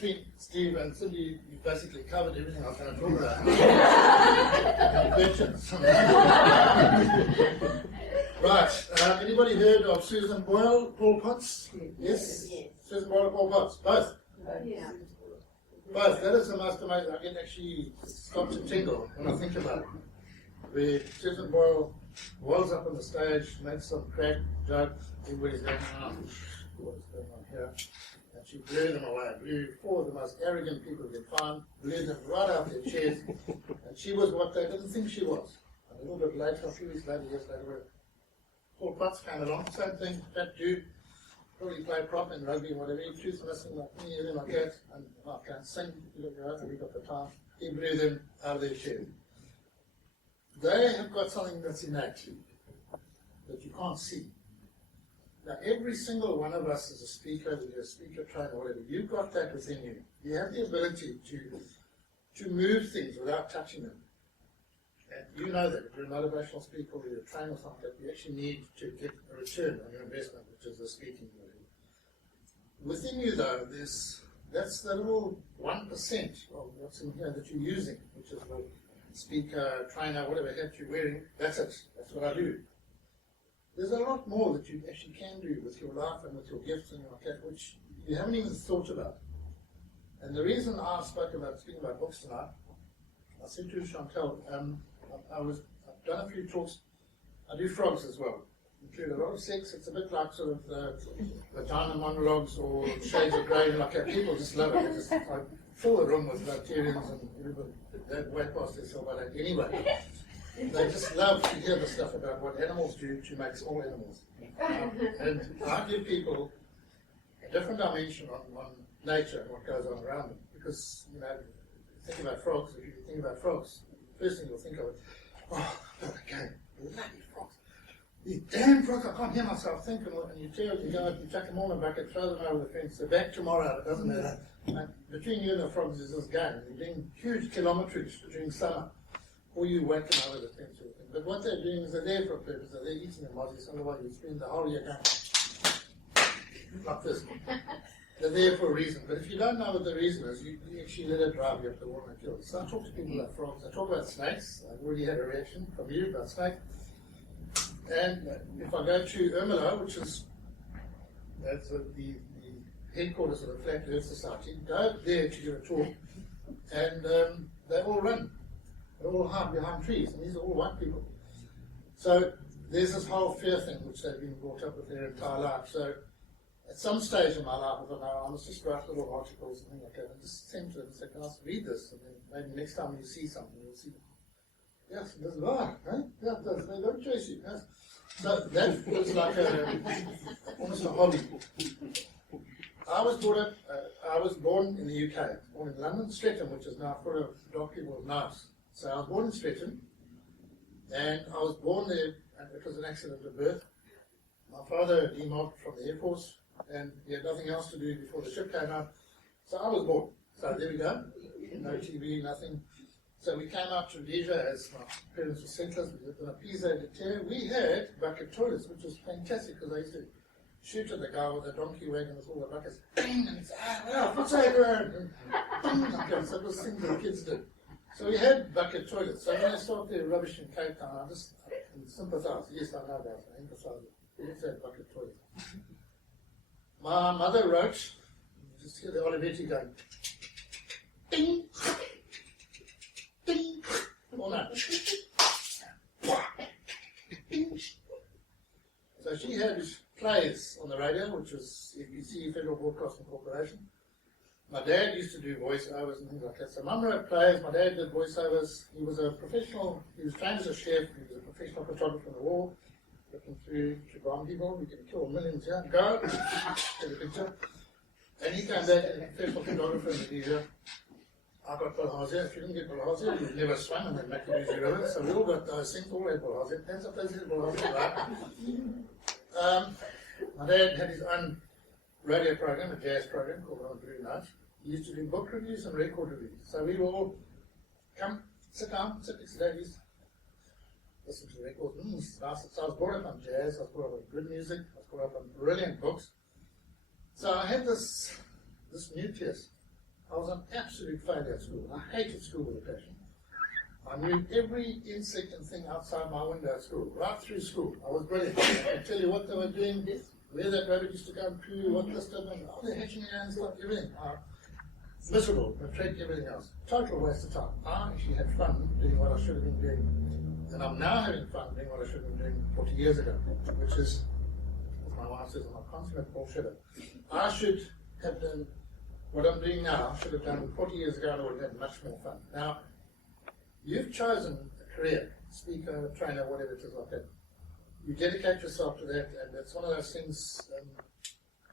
between Steve and Cindy, you basically covered everything I was going to talk about. Questions? Right. Anybody heard of Susan Boyle, Paul Potts? Yes? Susan Boyle and Paul Potts? Both? Yeah. Both. That is the most amazing. I can actually stop to tingle when I think about it. Where Susan Boyle was up on the stage, made some crack joke, everybody's going, oh, what's going on here? And she blew them away, blew four of the most arrogant people you could find, blew them right out their chairs, and she was what they didn't think she was. And a little bit later, a few weeks later, years later, Paul Potts came along, same thing, fat dude, probably played prop in rugby and whatever, tooth missing like me, everything like that, and I can't sing, we got the time. He blew them out of their chairs. They have got something that's innate that you can't see. Now, every single one of us is a speaker, whether you're a speaker, trainer, whatever. You've got that within you. You have the ability to move things without touching them. And you know that if you're a motivational speaker or you're a trainer or something, that you actually need to get a return on your investment, which is the speaking. Within you, though, that's the little 1% of what's in here that you're using, which is the speaker, trainer, whatever hat you're wearing. That's it. That's what I do. There's a lot more that you actually can do with your life and with your gifts and like that, which you haven't even thought about. And the reason I speaking about books tonight, I said to Chantel, I've done a few talks. I do frogs as well. Include a lot of sex. It's a bit like sort of vagina monologues or shades of grey, like that. People just love it. I fill the room with Rotarians and everybody. They way past themselves by that anyway. They just love to hear the stuff about what animals do to make small animals. And I give people a different dimension on nature and what goes on around them. Because, you know, think about frogs. If you think about frogs, the first thing you'll think of is, oh, okay, bloody frogs. These damn frogs, I can't hear myself thinking. And you tear it, you go out, you chuck them all in a bucket, throw them over the fence, they're back tomorrow, it doesn't matter. And between you and the frogs is this game. You're doing huge kilometrage during summer, or you whack them over the fence or thing. But what they're doing is they're there for a purpose. They're eating the mozzies, otherwise you spend the whole year going like this. They're there for a reason. But if you don't know what the reason is, you actually let it drive you up the wall and kill it. So I talk to people about frogs. I talk about snakes. I've already had a reaction from you about snakes. And if I go to Ermelo, which is that's the headquarters of the Flat Earth Society, go there to do a talk, and they all run. They all hide behind trees, and these are all white people. So there's this whole fear thing which they've been brought up with their entire life. So at some stage in my life, I thought, no, I must just write little articles and things like that, and just send to them and say, can I read this? And then maybe next time you see something, you'll see, yes, it does lie, huh? Yeah, it does. They don't chase you. Yes. So that was like almost a hobby. I was born in the UK, born in London, Streatham, which is now full of dog people with knives. So I was born in Streatham, and I was born there, and it was an accident of birth. My father demobbed from the Air Force, and he had nothing else to do before the ship came out. So I was born. So there we go. No TV, nothing. So we came out to Rhodesia as my parents were settlers. We lived in a PSASA. We had bucket toilets, which was fantastic because I used to shoot at the guy with a donkey wagon with all the buckets. Bing! And it's, what's over? And bing! Okay, so it was things that kids did. So we had bucket toilets. So when I saw the rubbish in Cape Town, I just sympathise. Yes, I know about it. I emphasise it. We just had bucket toilets. My mother wrote, you just hear the Olivetti going, ding! Ding! All night. So she had plays on the radio, which was FBC, Federal Broadcasting Corporation. My dad used to do voiceovers and things like that. So Mum wrote plays, my dad did voiceovers. He was a professional, he was trained as a chef, he was a professional photographer on the wall, looking through to bomb people. We can kill millions here. Go! Take a picture. And he came back as a professional photographer in Rhodesia. I got bilharzia. If you didn't get bilharzia, you'd never swam in the McKrill River. So we all got those things, all had bilharzia. Hands up those had bilharzia, right? My dad had his own radio program, a jazz program called On Blue Night. He used to do book reviews and record reviews. So we would all come, sit down, sit next to ladies, listen to the records. It's nice. So I was brought up on jazz, I was brought up on good music, I was brought up on brilliant books. So I had this nucleus I was an absolute failure at school. I hated school with a passion. I knew every insect and thing outside my window at school, right through school. I was brilliant. I could tell you what they were doing, where that rabbit used to go and poo, what this did, and they're hatching and stuff, everything. Miserable, but everything else. Total waste of time. I actually had fun doing what I should have been doing. And I'm now having fun doing what I should have been doing 40 years ago, which is, as my wife says, I'm a consummate bullshitter. I should have done what I'm doing now, I should have done 40 years ago, and I would have had much more fun. Now, you've chosen a career, speaker, trainer, whatever it is like that. You dedicate yourself to that, and it's one of those things,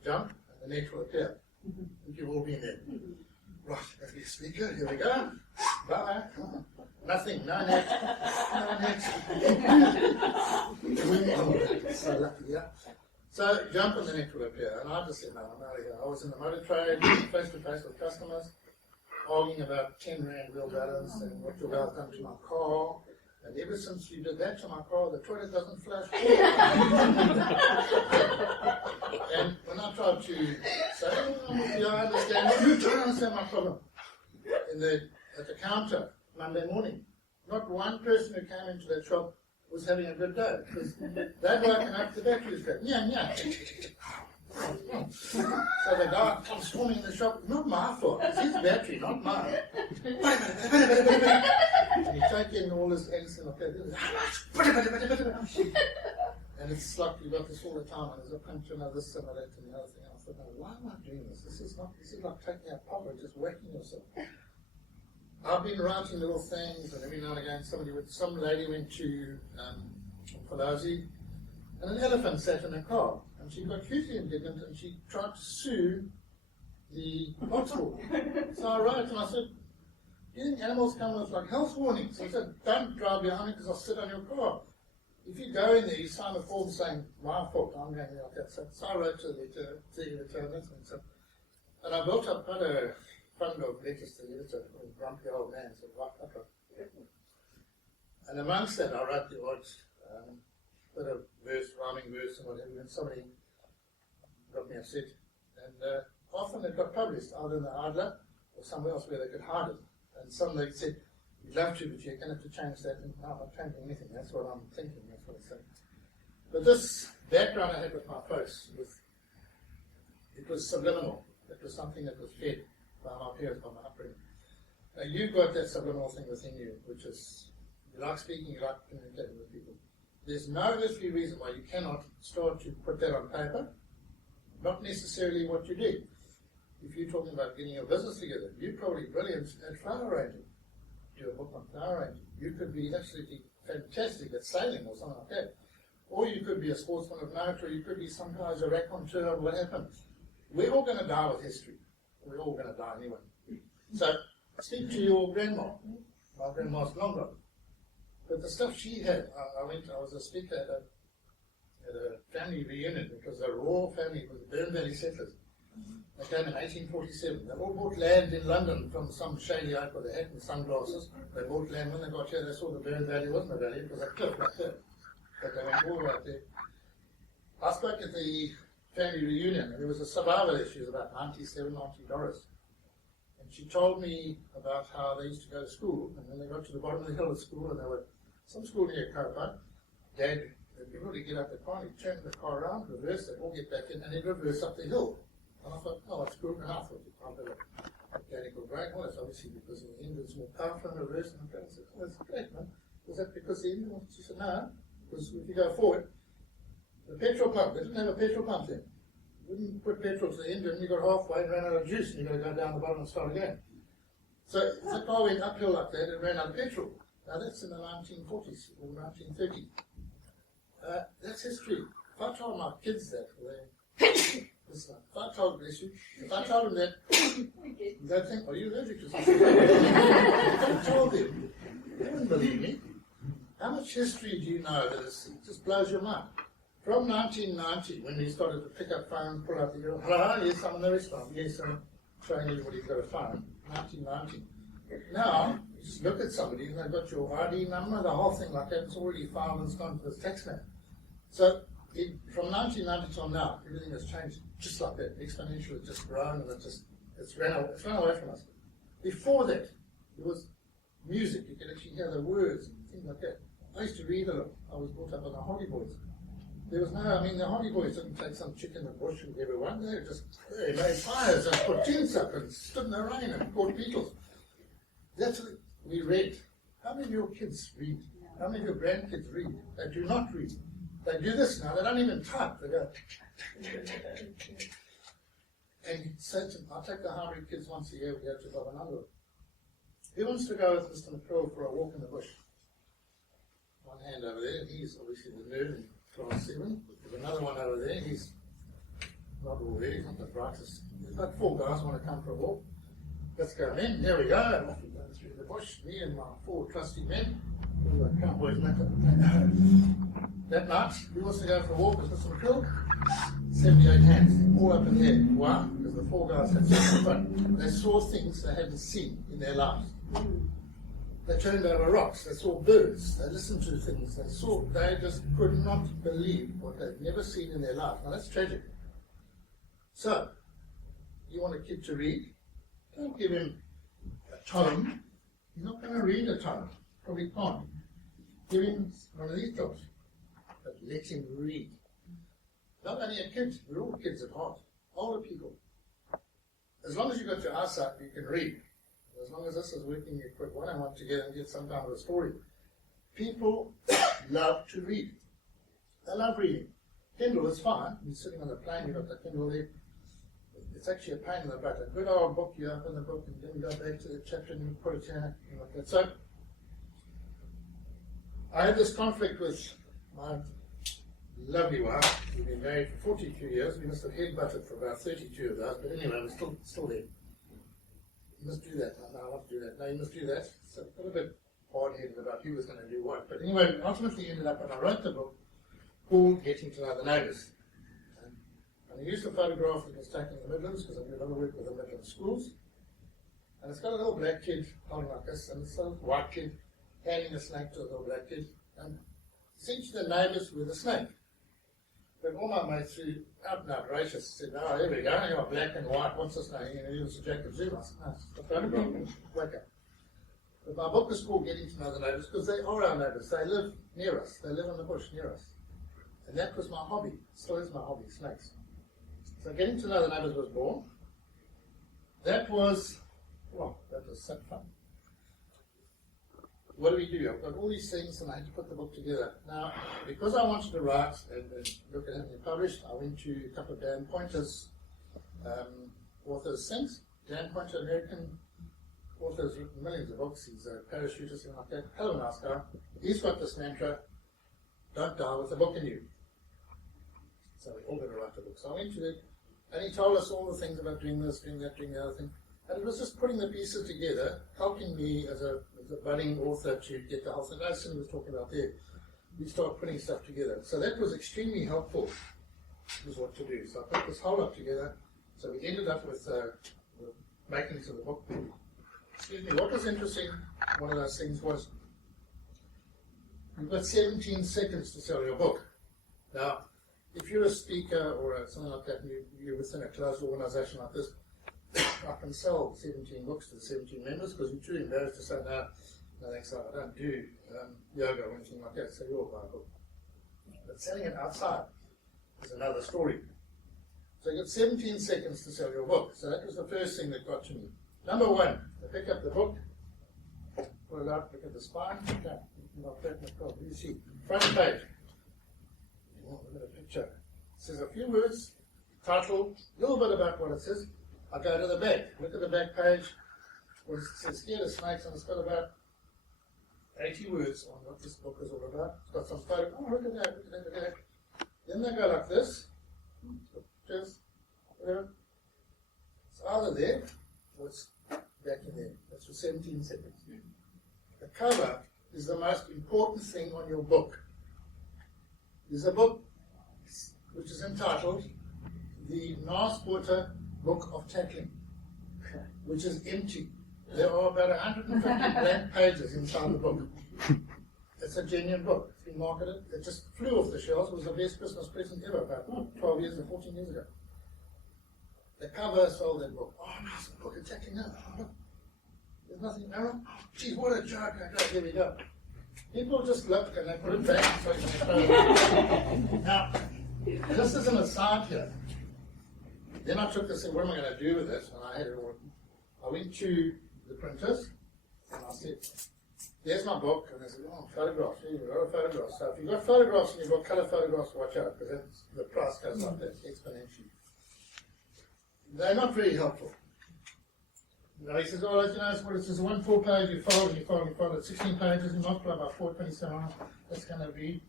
jump, and the net will appear. I think you've all been there. Right, let's be a speaker, here we go. Bye. Nothing, no net, no net. So lucky, yeah. So jump and the net will appear, and I just said, no, I'm out of here. I was in the motor trade, face to face with customers, arguing about 10 rand wheel balance and what your guy's done to my car. And ever since you did that to my car, the toilet doesn't flush. And when I tried to say, I understand, you don't understand my problem. At the counter, Monday morning, not one person who came into that shop was having a good day, because they'd woken up, the battery was going, yeah. So the guy comes storming in the shop, not my fault, it's his battery, not mine. And you take in all this angst and and it's like you've got this all the time, and there's a puncture and this and that and the other thing. And I thought, no, why am I doing this? This is like taking out power, just whacking yourself. I've been writing little things, and every now and again some lady went to Pelosi, and an elephant sat in her car, and she got hugely indignant, and she tried to sue the hospital. So I wrote, and I said, do you think animals come with like health warnings? I said, don't drive behind me because I'll sit on your car. If you go in there, you sign a form saying, my fault, I'm going like that. So I wrote to the editor, and I built up quite a fund of letters to the editor, a grumpy old man, said, right. And amongst that, I wrote the odd bit of verse, rhyming verse and whatever, and somebody got me upset. And often it got published, either in the Idler or somewhere else where they could hide it. And somebody said, you'd love to, but you're going to have to change that. And no, I'm not changing anything, that's what I'm thinking, that's what I'm saying. But this background I had with my folks, it was subliminal. It was something that was fed by my parents, by my upbringing. Now you've got that subliminal thing within you, which is, you like speaking, you like communicating with people. There's no earthly reason why you cannot start to put that on paper, not necessarily what you do. If you're talking about getting your business together, you're probably brilliant at flower arranging. Do a book on flower arranging. You could be absolutely fantastic at sailing or something like that. Or you could be a sportsman of note, or you could be some kind of a raconteur of what happened. We're all going to die with history. We're all going to die anyway. So, speak to your grandma. My grandma's long gone. But the stuff she had, I was a speaker at a family reunion, because the royal family was the Burn Valley settlers. They came in 1847. They all bought land in London from some shady oak with a hat and sunglasses. They bought land. When they got here, they saw the Burn Valley wasn't a valley, it was a cliff like that. But they went all right there. I spoke at the family reunion, and there was a survival there. She was about 97, 90 Doris. And she told me about how they used to go to school, and when they got to the bottom of the hill at school, and they were some school near Copa, Dad, they'd really get up the car, he'd turn the car around, reverse, they'd all get back in, and he'd reverse up the hill. And I thought, oh, that's good. And I thought, I'll have a mechanical brake. Well, it's obviously because the engine's more powerful in reverse. And I said, oh, that's great, man. Was that because the engine? She said, no, because if you go forward, the petrol pump, they didn't have a petrol pump there. You wouldn't put petrol to the engine, you got halfway and ran out of juice, and you've got to go down the bottom and start again. So the car went uphill like that and ran out of petrol. Now that's in the 1940s or 1930s. That's history. If I told my kids that, if I told them that, they'd think, are you allergic to something? If I told them, they wouldn't believe me. How much history do you know that it just blows your mind? From 1990, when we started to pick up phones, pull out the girl, hello, yes, I'm in the restaurant, yes, I'm showing everybody who's got a phone, 1990. Now, you just look at somebody and they've got your ID number, the whole thing like that, it's already filed and it's gone to the tax man. So, from 1990 till now, everything has changed just like that. Exponentially, it's just grown and it's just It's run away from us. Before that, there was music. You could actually hear the words and things like that. I used to read a lot. I was brought up on the Hardy Boys. There was the Hardy Boys didn't take some chick in the bush and everyone. They made fires and put tents up and stood in the rain and caught beetles. That's what we read. How many of your kids read? How many of your grandkids read? They do not read. They do this now. They don't even type. They go. And he said to me, I'll take the Hardy kids once a year. We go to Babanango. Who wants to go with Mr. McKrill for a walk in the bush? One hand over there. He's obviously the nerd in class 7. There's another one over there. He's not all there. He's not the brightest. There's about 4 guys want to come for a walk. Let's go in. There we go. And off we go through the bush. Me and my 4 trusty men. All the cowboys that night, who wants to go for a walk with Mr. McKrill? 78 hands, all up in the air. Why? Because the 4 guys had so much fun. They saw things they hadn't seen in their lives. They turned over rocks, they saw birds, they listened to things, they just could not believe what they'd never seen in their life. Now that's tragic. So, you want a kid to read? Don't give him a tome. He's not going to read a tome. Probably can't. Give him one of these jobs. But let him read. Not only a kid, we're all kids at heart. Older people. As long as you got your eyesight, you can read. As long as this is working, you put one and one together and get some kind of a story. People love to read. They love reading. Kindle is fine. You're sitting on the plane, you've got the Kindle there. It's actually a pain in the butt. A good old book, you open the book and then you go back to the chapter and you put it here and like that. So, I had this conflict with my lovely wife. We've been married for 42 years. We must have headbutted for about 32 of those, but anyway, we're still there. You must do that. No, I want to do that. No, you must do that. So a little bit hard-headed about who was going to do what. But anyway, ultimately ended up when I wrote the book called Getting to Know the Neighbours. And I used a photograph that was taken in the Midlands because I do a lot of work with the Midland schools. And it's got a little black kid holding like this, and it's a little white kid handing a snake to a little black kid. And essentially the neighbours were the snake. But all my mates who out and outrageous said, oh, here we go, you're black and white, what's this now? It was a Jacob Zuma. I said, no, it's the photograph, wake up. But my book is called Getting to Know the Neighbours because they are our neighbours. They live near us. They live in the bush near us. And that was my hobby. Still is my hobby, snakes. So Getting to Know the Neighbours was born. That was such fun. What do we do? I've got all these things and I had to put the book together. Now, because I wanted to write and look at having it published, I went to a couple of Dan Poynter's authors since. Dan Poynter, American author, has written millions of books. He's a parachutist and like that. Hell of a nice guy. He's got this mantra, don't die with a book in you. So we're all going to write a book. So I went to it and he told us all the things about doing this, doing that, doing the other thing. And it was just putting the pieces together, helping me as a budding author to get the whole thing. As Cindy was talking about there, we start putting stuff together. So that was extremely helpful, was what to do. So I put this whole lot together. So we ended up with the makings of the book. Excuse me, what was interesting, one of those things was, you've got 17 seconds to sell your book. Now, if you're a speaker or something like that, and you're within a closed organization like this, I can sell 17 books to the 17 members because you're too embarrassed to say, no thanks, I don't do yoga or anything like that, so you'll buy a book. But selling it outside is another story. So you got 17 seconds to sell your book. So that was the first thing that got to me. Number one, I pick up the book, pull it out, look at the spine. Okay, you see, front page. Oh, look at the picture. It says a few words, title, a little bit about what it says. I go to the back, look at the back page, where it says Scared of Snakes, and it's got about 80 words on what this book is all about. It's got some photos, oh look at that, look at that. Then they go like this, pictures, whatever. It's either there, or it's back in there. That's for 17 seconds. The cover is the most important thing on your book. There's a book which is entitled The Naaspoorter Book of Tackling, which is empty. There are about 150 blank pages inside the book. It's a genuine book. It's been marketed. It just flew off the shelves. It was the best Christmas present ever about 12 years or 14 years ago. The cover sold that book. Oh, nice book, it's actually no. There's nothing wrong. Oh, geez, what a joke. Okay, here we go. People just look and they put it back. So now, this is an aside here. Then I took this and what am I going to do with this? And I had it all. I went to the printers and I said, there's my book. And they said, oh, photographs. Here you've got a photograph. So if you've got photographs and you've got colour photographs, watch out because the price goes up that exponentially. They're not very helpful. He says, oh, you know, it's just one 4-page, you fold and you fold and you fold. It's 16 pages, you multiply by 427. That's going to be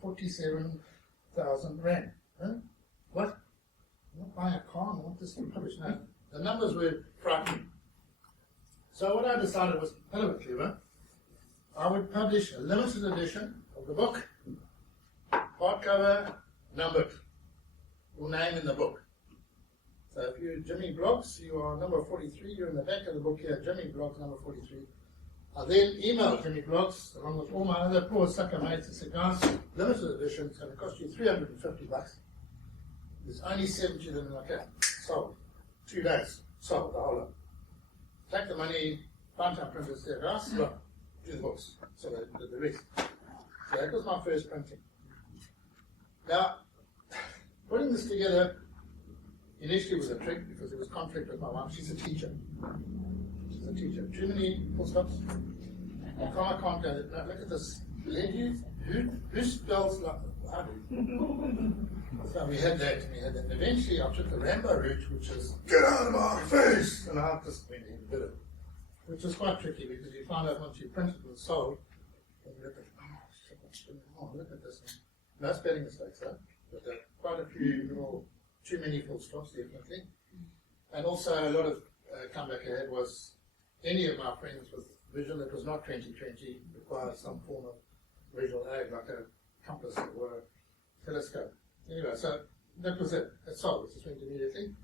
47,000 rand. Huh? What? I'm not buying a car, I want this to be published. No, the numbers were frightening. So what I decided was a little bit clever. I would publish a limited edition of the book, hardcover, numbered, or name in the book. So if you're Jimmy Blogs, you are number 43, you're in the back of the book here, Jimmy Blogs, number 43. I then emailed Jimmy Blogs, along with all my other poor sucker mates, and said, guys, limited edition, it's going to cost you $350. There's only 70 of them in my account. Sold. 2 days. Sold the whole lot. Take the money, find some printers there, guys, look, do the books. So they did the rest. So that was my first printing. Now, putting this together initially was a trick because there was conflict with my wife. She's a teacher. She's a teacher. Too many full stops. I can't go. No, look at this. Who spells like I do? So we had that. And eventually I took the Rambo route, which is, get out of my face! And I just went ahead and did it. Which is quite tricky because you find out once you print it and sold, and you look at, look at this one. No spelling mistakes, though. But there are quite a few little, too many full stops, definitely. And also a lot of comeback I had was any of my friends with vision that was not 20/20 required some form of visual aid, like a compass or a telescope. Anyway, so that was it. It sold. It just went immediately.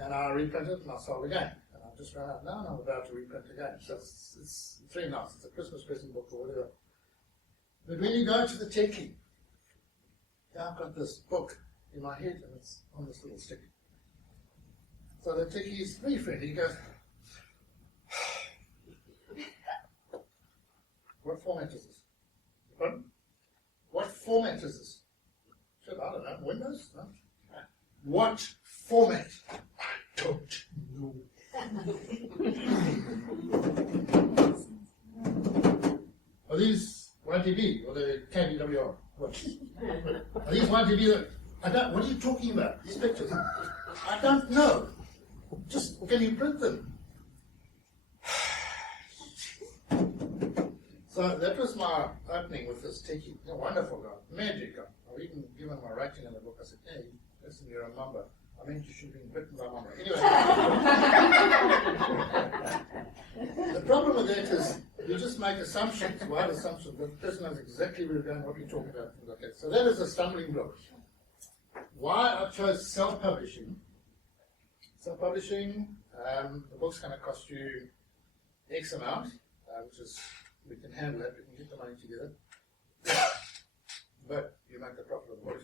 And I reprinted and I sold again. And I just ran out now and I'm about to reprint again. So it's very nice. It's a Christmas present book or whatever. But when you go to the techie, I've got this book in my head and it's on this little stick. So the techie is very friendly. He goes, what format is this? Pardon? What format is this? I said, I don't know. Windows? No. What format? I don't know. Are these YTB or the KBWR? What? Are these YTB that I don't, what are you talking about? These pictures? I don't know. Just, can you print them? So that was my opening with this techie. A wonderful guy, magic guy. I've even given my rating in the book. I said, hey, listen, you're a mamba. I meant you should be bitten by mamba. Anyway. The problem with that is you just make assumptions, wild assumptions, but the person knows exactly where you're going, what you're talking about, things like that. So that is a stumbling block. Why I chose self-publishing. Self-publishing, the book's going to cost you X amount, which is, we can handle it, we can get the money together. But you make the profit of the book.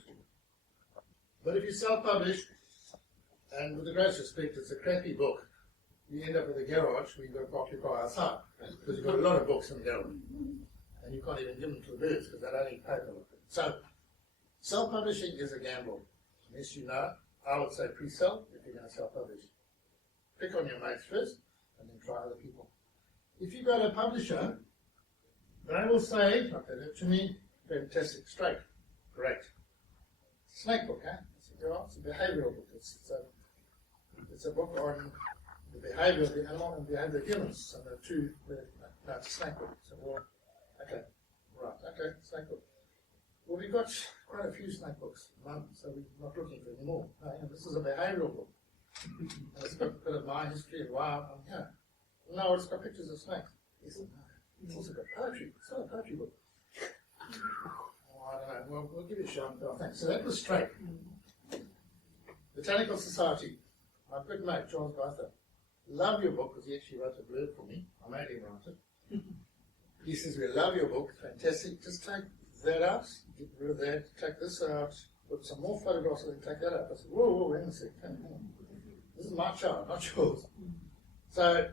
But if you self-publish, and with the greatest respect, it's a crappy book, you end up with a garage where you've got to park your car outside. Because you've got a lot of books in the garage. And you can't even give them to the birds because they don't need paper. So, self-publishing is a gamble. Unless you know, I would say pre-sell if you're going to self-publish. Pick on your mates first, and then try other people. If you go to a publisher, they will say, like they did to me, fantastic, straight, great. Snake book, huh? It's a behavioural book. It's a book on the behaviour of the animal and the behaviour of humans. So there are two, no, it's a snake book. So, well, okay, right, okay, snake book. Well, we've got quite a few snake books, so we're not looking for any more. No, this is a behavioural book. And it's got a bit of my history and why I'm here. No, it's got pictures of snakes. Yes, no. It's also got poetry. It's not a poetry book. Oh, I don't know. Well, we'll give you a shot. Oh, thanks. So that was straight. Botanical Society. My good mate, Charles Bartha. Love your book, because he actually wrote a blurb for me. I made him write it. He says, we love your book. Fantastic. Just take that out. Get rid of that. Take this out. Put some more photographs and then take that out. I said, whoa, wait a second. This is my child, not yours. So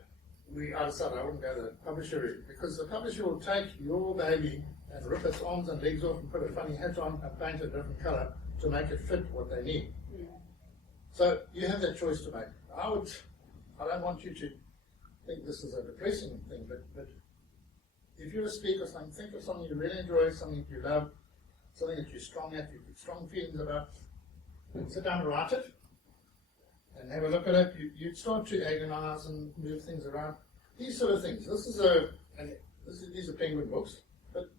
I decided I wouldn't go the publisher route, because the publisher will take your baby and rip its arms and legs off and put a funny hat on and paint it a different colour to make it fit what they need. So you have that choice to make. I don't want you to think this is a depressing thing, but if you're a speaker or something, think of something you really enjoy, something you love, something that you're strong at, you've got strong feelings about. Sit down and write it, and have a look at it. You start to agonize and move things around. These sort of things. These are Penguin books, but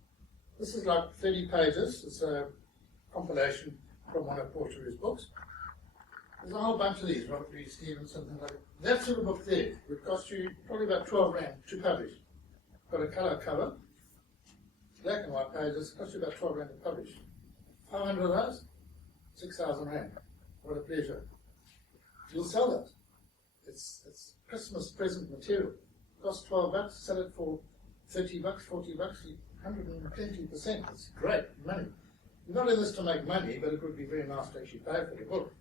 this is like 30 pages. It's a compilation from one of Porter's books. There's a whole bunch of these, Robert Louis Stevenson, and that sort of book there would cost you probably about 12 rand to publish. Got a colour cover, black and white pages, cost you about 12 rand to publish. 500 of those, 6,000 rand. What a pleasure. You'll sell that. It's Christmas present material. Costs 12 bucks, sell it for 30 bucks, 40 bucks, 120%. It's great money. You're not in this to make money, but it would be very nice to actually pay for the book.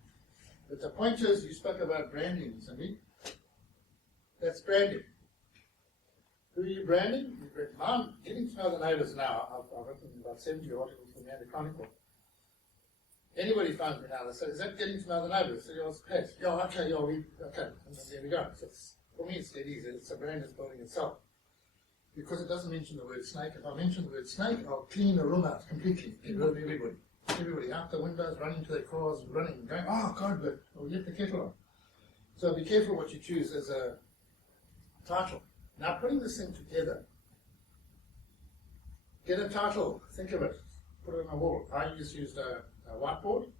But the point is, you spoke about branding, Cindy. That's branding. Who are you branding? I'm getting to know the neighbours now. I've written about 70 articles for the Mandy Chronicle. Anybody phones me now, they say, is that getting to know the neighbours? So you're okay, okay, okay. And there we go. So for me, it's dead easy. It's a brand that's building itself. Because it doesn't mention the word snake. If I mention the word snake, I'll clean the room out completely. Get rid of everybody. Everybody out the windows, running to their cars, running, going, oh, God, but we'll get the kettle on. So be careful what you choose as a title. Now, putting this thing together, get a title, think of it, put it on a wall. I just used a whiteboard,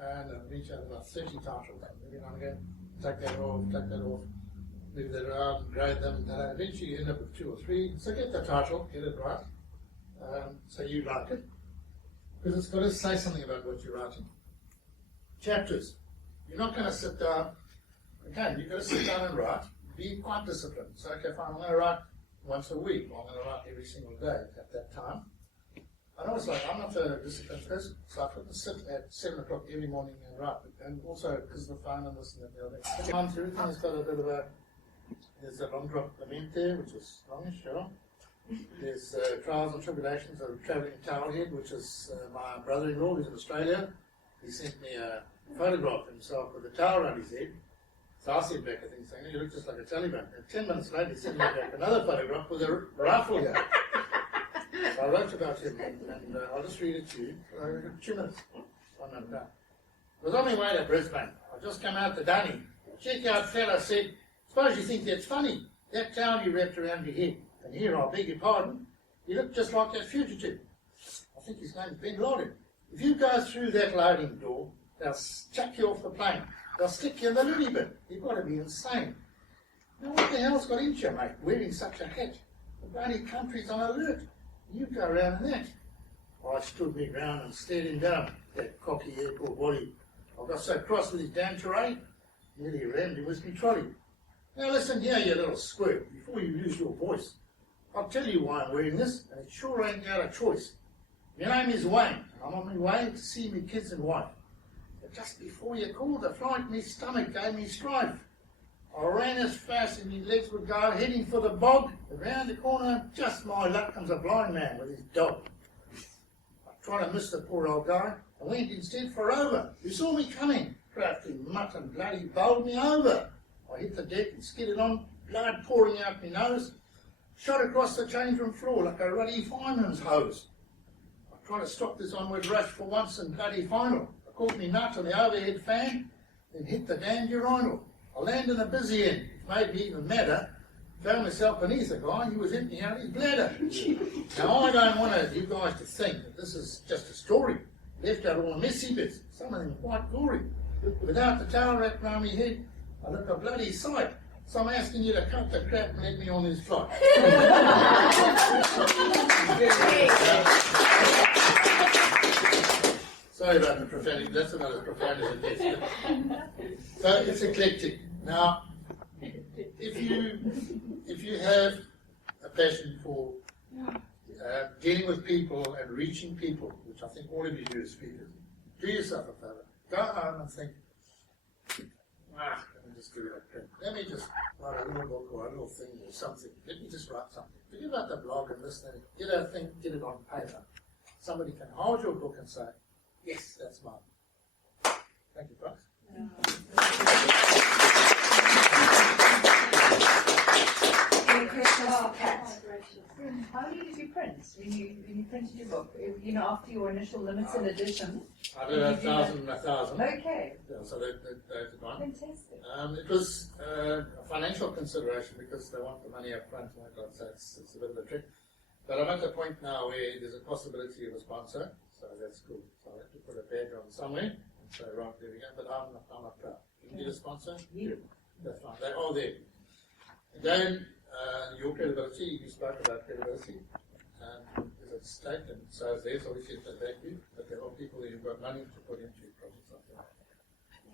and eventually had about 30 titles. Every now and again, take that off, move that around, grade them, and eventually you end up with 2 or 3. So get the title, get it right, so you like it. Because it's got to say something about what you're writing. Chapters. You're not going to sit down. Again, you've got to sit down and write. Be quite disciplined. So, okay, fine, I'm going to write once a week, or I'm going to write every single day at that time. I know it's like, I'm not a disciplined person, so I couldn't sit at 7 o'clock every morning and write. And also, because of the phone and this and that and the other thing. Everything's got a bit of there's a long drop lament there, which is longish, sure. There's Trials and Tribulations of a Travelling Towelhead, which is my brother-in-law who's in Australia. He sent me a photograph of himself with a towel around his head. So I sent back a thing saying, you look just like a Taliban. And 10 minutes later, he sent me back another photograph with a rifle here. So I wrote about him, and I'll just read it to you. 2 minutes. 1 minute down. I was on my way to Brisbane. I just come out the dunny. Check out fella said, suppose you think that's funny. That towel you wrapped around your head. And here, I beg your pardon, you look just like that fugitive. I think his name's Ben Laden. If you go through that loading door, they'll chuck you off the plane. They'll stick you in the lily bin. You've got to be insane. Now, what the hell's got into you, mate, wearing such a hat? The bloody country's on alert. You go around in that. I stood me ground and stared him down, that cocky airport body. I got so cross with his damn terrain, nearly rammed him with me trolley. Now listen here, you little squirt, before you lose your voice. I'll tell you why I'm wearing this, and it sure ain't out of choice. My name is Wayne, and I'm on my way to see me kids and wife. But just before you called, a flight in my stomach gave me strife. I ran as fast as my legs would go, heading for the bog. Around the corner, just my luck, comes a blind man with his dog. I tried to miss the poor old guy, and went instead for over. You saw me coming, crafty mutt, and bloody bowled me over. I hit the deck and skidded on, blood pouring out my nose. Shot across the change room floor like a ruddy fireman's hose. I tried to stop this onward rush for once and bloody final. I caught me nut on the overhead fan, then hit the damned urinal. I landed in a busy end, which made me even madder. Found myself beneath a guy who was emptying out his bladder. Now I don't want you guys to think that this is just a story. Left out all the messy bits, some of them quite gory. Without the towel wrapped round my head, I look a bloody sight. So I'm asking you to cut the crap and let me on this flight. Sorry about the profanity, that's about as profound as it gets. So it's eclectic. Now, if you have a passion for dealing with people and reaching people, which I think all of you do as speakers, do yourself a favour. Go home and think, Let me just do that print. Let me just write a little book or a little thing or something. Let me just write something. Forget about the blog and this thing. Get a thing, get it on paper. Somebody can hold your book and say, yes, that's mine. Thank you, folks. Any questions for Kat? How many did you print when you printed your book? You know, after your initial limited edition? I did 1,000. Okay. Yeah, so that's one. Fantastic. It was a financial consideration because they want the money up front. Oh my God, so it's a bit of a trick. But I'm at the point now where there's a possibility of a sponsor, so that's cool. So I have to put a badge on somewhere and say, right, there we go. But I'm not proud. You can get a sponsor? Yeah. That's fine. They're all there. Again, your credibility, you spoke about credibility. Is at stake, and so is theirs, obviously, it's a value, but there are people who've got money to put into projects like that.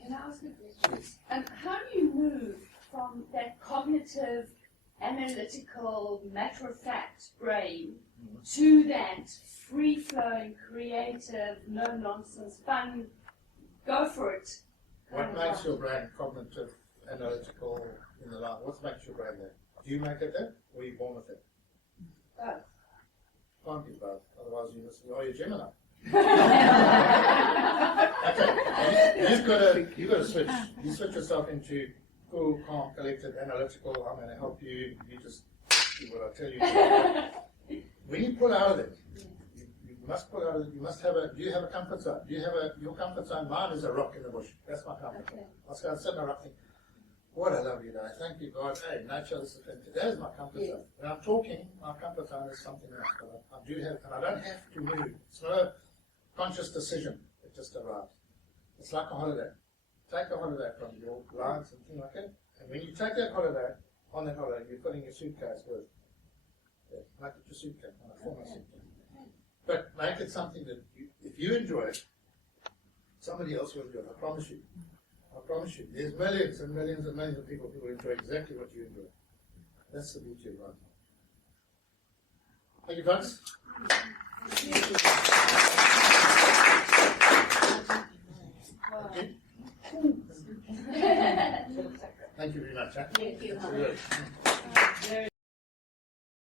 Can I ask a question? How do you move from that cognitive, analytical, matter-of-fact brain to that free-flowing, creative, no-nonsense, fun, go for it? What makes your brain cognitive, analytical, in the line? What makes your brain there? Do you make it there, or are you born with it? Both. Can't be both, otherwise you must be, oh, you're Gemini. Okay, you've got to switch. You switch yourself into cool, calm, collected, analytical. I'm going to help you. You just do what I tell you to do. When you pull out of it, you must pull out of it. You must have a. Do you have a comfort zone? Do you have your comfort zone? Mine is a rock in the bush. That's my comfort zone. I was going to sit in a rock. Think, what a lovely day. Thank you, God. Hey, nature, this is fantastic. That is my comfort zone. When I'm talking, my comfort zone is something else. But I do have, and I don't have to move. It's not a conscious decision. It just arrives. It's like a holiday. Take a holiday from your lives and things like that. And when you take that holiday, on that holiday, you're putting your suitcase with. Yeah, make it your suitcase, not a formal suitcase. But make it something that, if you enjoy it, somebody else will enjoy it. I promise you. I promise you. There's millions and millions and millions of people who will enjoy exactly what you enjoy. That's the beauty of life. Thank you, folks. Thank you very much. Thank you.